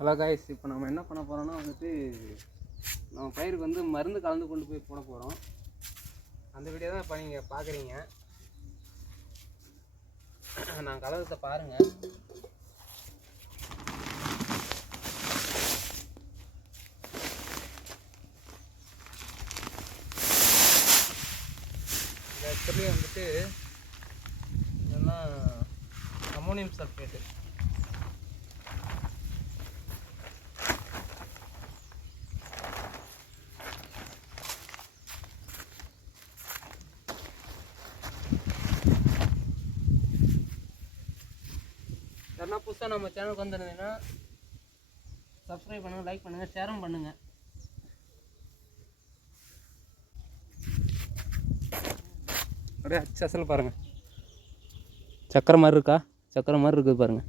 Hello guys, இப்போ நம்ம என்ன பண்ண போகிறோம்னா நம்ம பயிருக்கு மருந்து கலந்து கொண்டு போய் போட போகிறோம். அந்த வீடியோ தான் இப்போ நீங்கள் பார்க்குறீங்க. நான் கலவரத்தை பாருங்கள். ஆக்சுவலி இதெல்லாம் அமோனியம் சல்ஃபேட்டு. யாருன்னா புதுசாக நம்ம சேனலுக்கு வந்துருந்தீங்கன்னா சப்ஸ்கிரைப் பண்ணுங்கள், லைக் பண்ணுங்கள், ஷேரும் பண்ணுங்கள். அப்படியே அச்சல் பாருங்கள், சக்கரை மாதிரி இருக்கா? சக்கரை மாதிரி இருக்குது பாருங்கள்.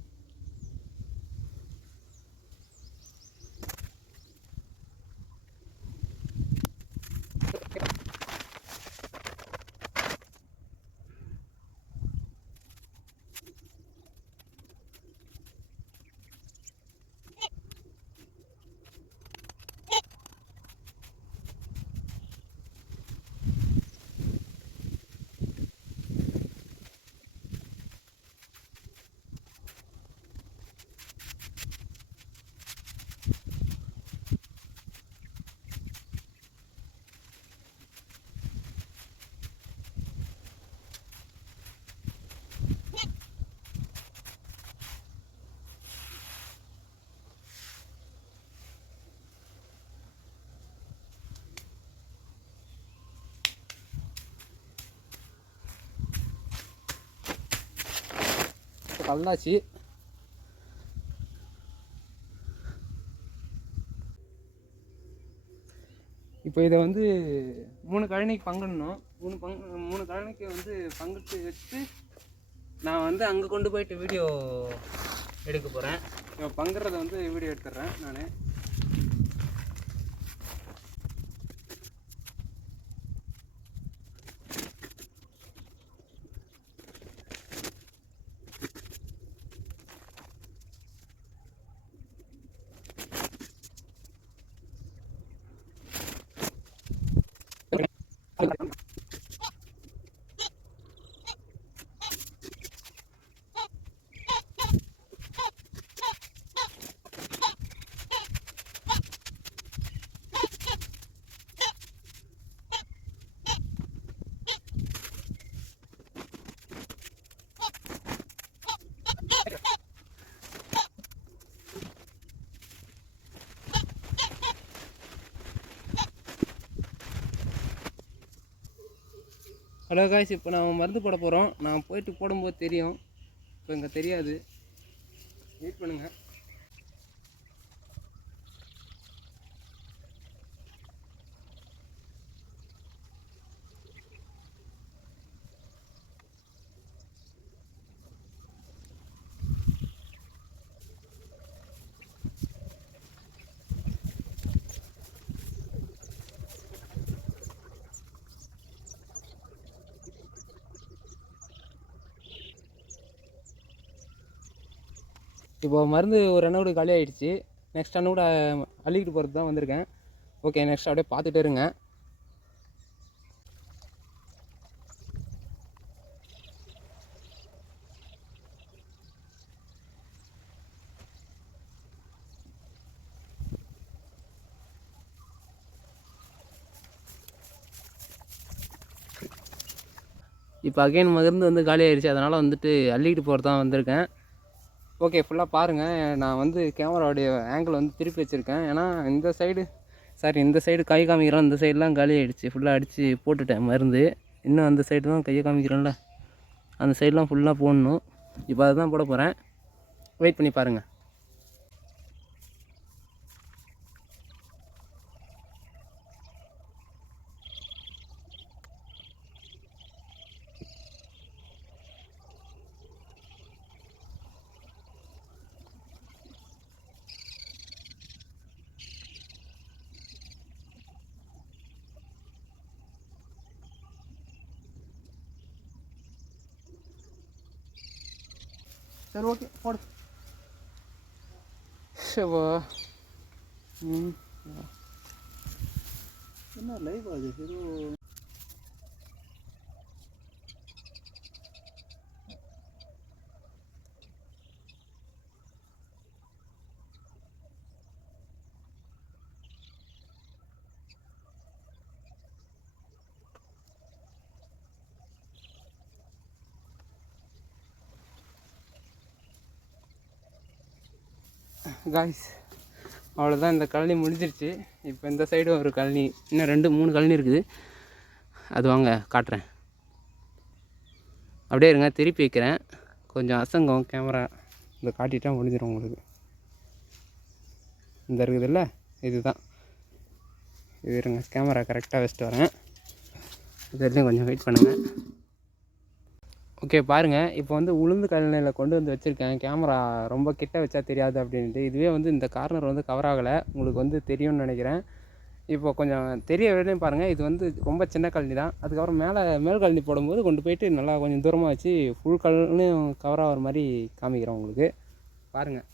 கல்லாச்சு. இப்போ இதை 3 கழனிக்கு பங்கிடணும். 3 கழனிக்கு பங்கிட்டு வச்சு நான் அங்கே கொண்டு போயிட்டு வீடியோ எடுக்க போகிறேன். இப்போ பங்குறத வீடியோ எடுத்துடுறேன் நான். ஹலோ காய்ஸ், இப்போ நான் மருந்து போட போகிறோம். நான் போயிட்டு போடும்போது தெரியும். இப்போ இங்கே தெரியாது, வெயிட் பண்ணுங்கள். இப்போ மருந்து ஒரு அண்ணன் கூட காலி ஆகிடுச்சு. நெக்ஸ்ட் அண்ணன் கூட அள்ளிக்கிட்டு போகிறது தான் வந்திருக்கேன். ஓகே, நெக்ஸ்ட் அப்படியே பார்த்துட்டே இருங்க. இப்போ அகைன் மருந்து காலி ஆகிடுச்சு. அதனால் அள்ளிக்கிட்டு போகிறது தான் வந்திருக்கேன். ஓகே, ஃபுல்லாக பாருங்கள். நான் கேமராவுடைய ஆங்கிள் திருப்பி வச்சுருக்கேன். ஏன்னா இந்த சைடு கை காமிக்கிறோம், இந்த சைடெலாம் காலி ஆகிடுச்சு. ஃபுல்லாக அடித்து போட்டுட்டேன் மருந்து. இன்னும் அந்த சைடு தான் கையை காமிக்கிறோம்ல, அந்த சைடெலாம் ஃபுல்லாக போடணும். இப்போ அதை தான் போட போகிறேன். வெயிட் பண்ணி பாருங்கள். சரி, ஓகே, போடு. ஷவா என்ன லைவ் ஆகுது ஏதோ காய்ஸ் அவ்வளோதான். இந்த கழனி முடிஞ்சிருச்சு. இப்போ இந்த சைடு ஒரு கழனி, இன்னும் 2-3 கழனி இருக்குது. அது வாங்க காட்டுறேன். அப்படியே இருங்க, திருப்பி வைக்கிறேன். கொஞ்சம் அசங்கம் கேமரா. இந்த காட்டிட்டா முடிஞ்சிடும் உங்களுக்கு. இந்த இருக்குதுல்ல, இதுதான் இது. இருங்க, கேமரா கரெக்டாக வச்சுட்டு வரேன். இது வரைக்கும் கொஞ்சம் வெயிட் பண்ணுங்கள். ஓகே பாருங்கள், இப்போ வந்து உளுந்து கழனியில் கொண்டு வந்து வச்சுருக்கேன். கேமரா ரொம்ப கிட்ட வச்சா தெரியாது அப்படின்ட்டு. இதுவே வந்து இந்த கார்னர் வந்து கவர் ஆகலை, உங்களுக்கு வந்து தெரியும்னு நினைக்கிறேன். இப்போ கொஞ்சம் தெரிய வரையும் பாருங்கள். இது வந்து ரொம்ப சின்ன கழனி தான். அதுக்கப்புறம் மேல் கழனி போடும்போது கொண்டு போயிட்டு நல்லா கொஞ்சம் தூரமாக வச்சு ஃபுல் கழனியும் கவர் ஆகிற மாதிரி காமிக்கிறேன் உங்களுக்கு. பாருங்கள்.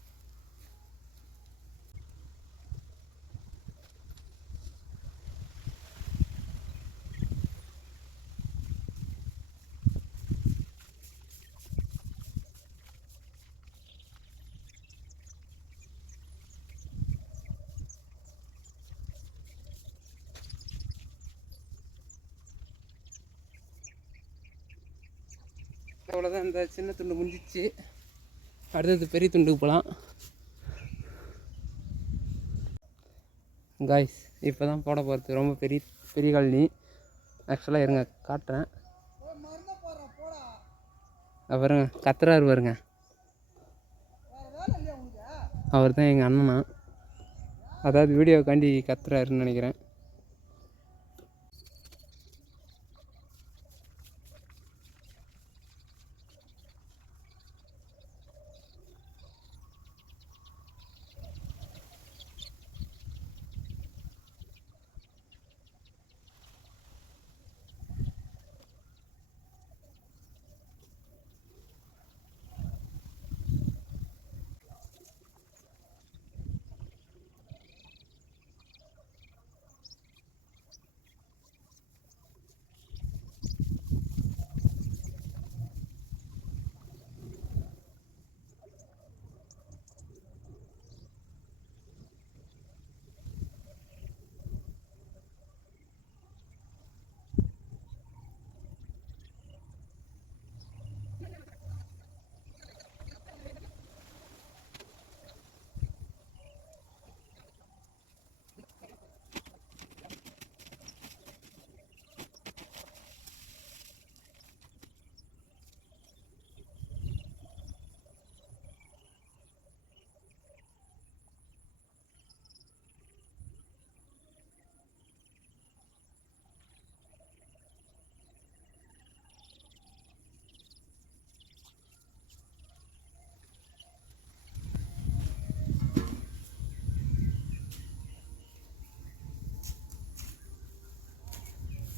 அவ்வளோதான், இந்த சின்ன துண்டு முடிஞ்சிச்சு. அடுத்தது பெரிய துண்டுக்கு போகலாம். காய்ஸ் இப்போ தான் போட போகிறது ரொம்ப பெரிய கழனி. ஆக்சுவலாக இருங்க காட்டுறேன். பாருங்க, கத்துறாரு பாருங்க. அவர் தான் எங்கள் அண்ணனா, அதாவது வீடியோக்காண்டி கத்துறாருன்னு நினைக்கிறேன்.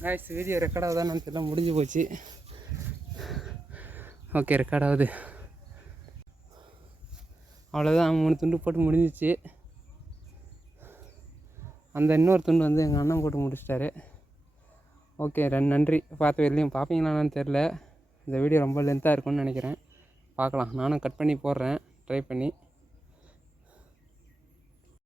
காய்ஸ் வீடியோ ரெக்கார்ட் ஆகுதான்னு தெரியல, முடிஞ்சு போச்சு. ஓகே, ரெக்கார்ட் ஆகுது. அவ்வளோதான், 3 துண்டு போட்டு முடிஞ்சிச்சு. அந்த இன்னொரு துண்டு வந்து எங்கள் அண்ணன் போட்டு முடிச்சிட்டாரு. ஓகே, நன்றி. பார்த்த வரையிலையும் பார்ப்பீங்களான்னு தெரில. இந்த வீடியோ ரொம்ப லென்த்தாக இருக்கும்னு நினைக்கிறேன். பார்க்கலாம், நானும் கட் பண்ணி போடுறேன் ட்ரை பண்ணி.